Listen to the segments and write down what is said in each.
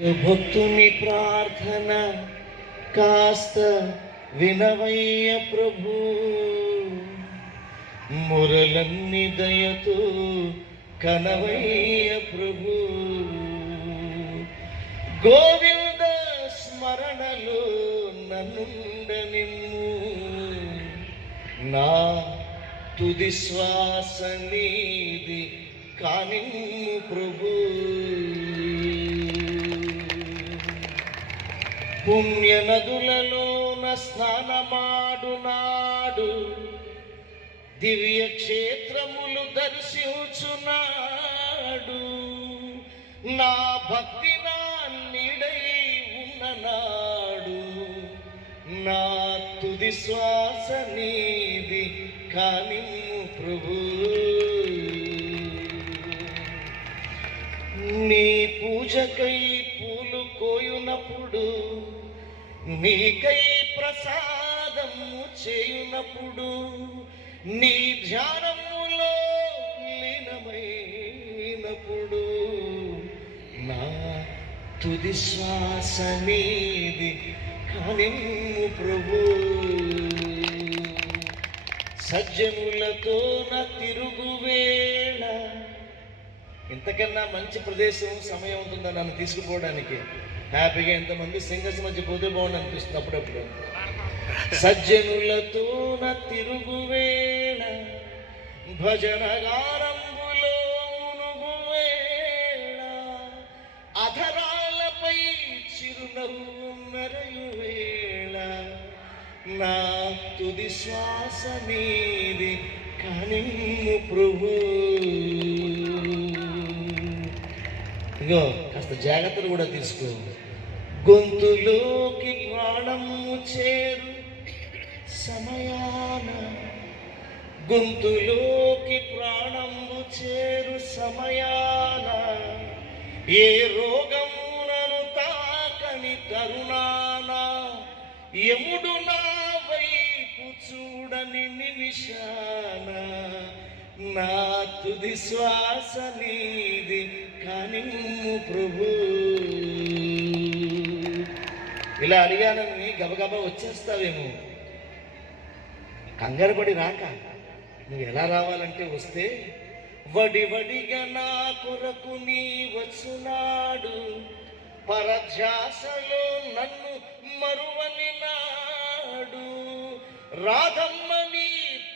భక్తుని ప్రార్థన కాస్త వినవయ్య ప్రభు, మురలన్ని దయతో కనవయ్య ప్రభు. గోవింద స్మరణలో నన్నుండనిమ్ము, నా తుది శ్వాస నీది కానిమ్ము ప్రభు. పుణ్య నదులలోన స్నానమాడు నాడు, దివ్య క్షేత్రములు దర్శించునాడు, నా భక్తి నా నీడై ఉన్ననాడు, నా తుది శ్వాస నీది కానిమ్ము ప్రభు. నీ పూజకై పూలు కోయునప్పుడు, నీకై ప్రసాదము చేయునప్పుడు, నీ ధ్యానములో లీనమైనప్పుడు, నా తుది శ్వాస నీది కానిమ్ము ప్రభు. సజ్జనులతో నా తిరుగువేళ, ఇంతకన్నా మంచి ప్రదేశం సమయం ఉంటుందా నన్ను తీసుకుపోవడానికి? హ్యాపీగా ఎంతమంది సింగర్స్ మధ్య పోతే బాగుంది అనిపిస్తుంది అప్పుడప్పుడు. సజ్జనులతో నా తిరుగువేళ, భజనగారంబులో మునుగువేళ, అధరాలపై చిరునవ్వు మెరయువేళ, నా తుది శ్వాస నీది కానిమ్ము ప్రభు. ఇగో కాస్త జాగ్రత్తలు కూడా తీసుకో. గొంతులోకి ప్రాణము చేరు సమయాన, గొంతులోకి ప్రాణము చేరు సమయాన, ఏ రోగమునను తాకని తరుణాన, యముడు నా వైపు చూడని నిమిషాన, నా తుది శ్వాస నీది కానిమ్ము ప్రభు. ఇలా అడిగానని గబగబా వచ్చేస్తావేమో, కంగారుపడి రాక. నువ్వు ఎలా రావాలంటే వస్తే, వడివడిగా నా కొరకు నీ వచ్చునాడు, పరధ్యాసలో నన్ను మరువని నాడు, రాధమ్మని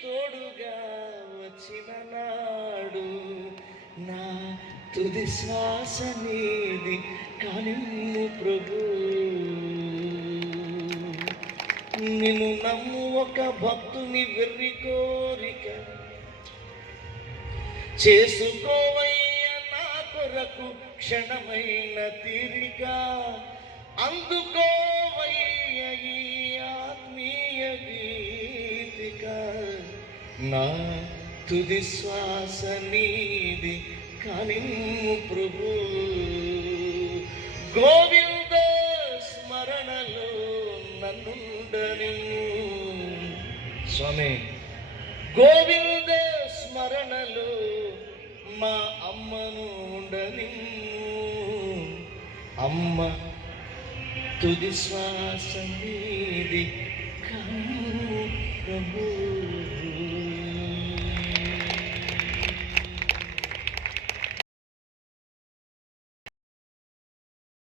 తోడుగా వచ్చిన నాడు, నా తుది శ్వాస నీది కానిమ్ము ప్రభు. నిన్ను నమ్ము ఒక భక్తుని వెర్రి కోరిక, చేసుకోవయ్య నా కొరకు క్షణమైన తీరిక, అందుకోవయ్య ఈ ఆత్మీయ గీతిక, నా తుది శ్వాస నీది కానిమ్ము ప్రభు. గోవింద స్మరణలో నన్నుండనిమ్ము స్వామి. గోవింద స్మరణలో మా అమ్మను ఉండనిమ్ము, అమ్మ తుది శ్వాస నీది కానిమ్ము ప్రభు.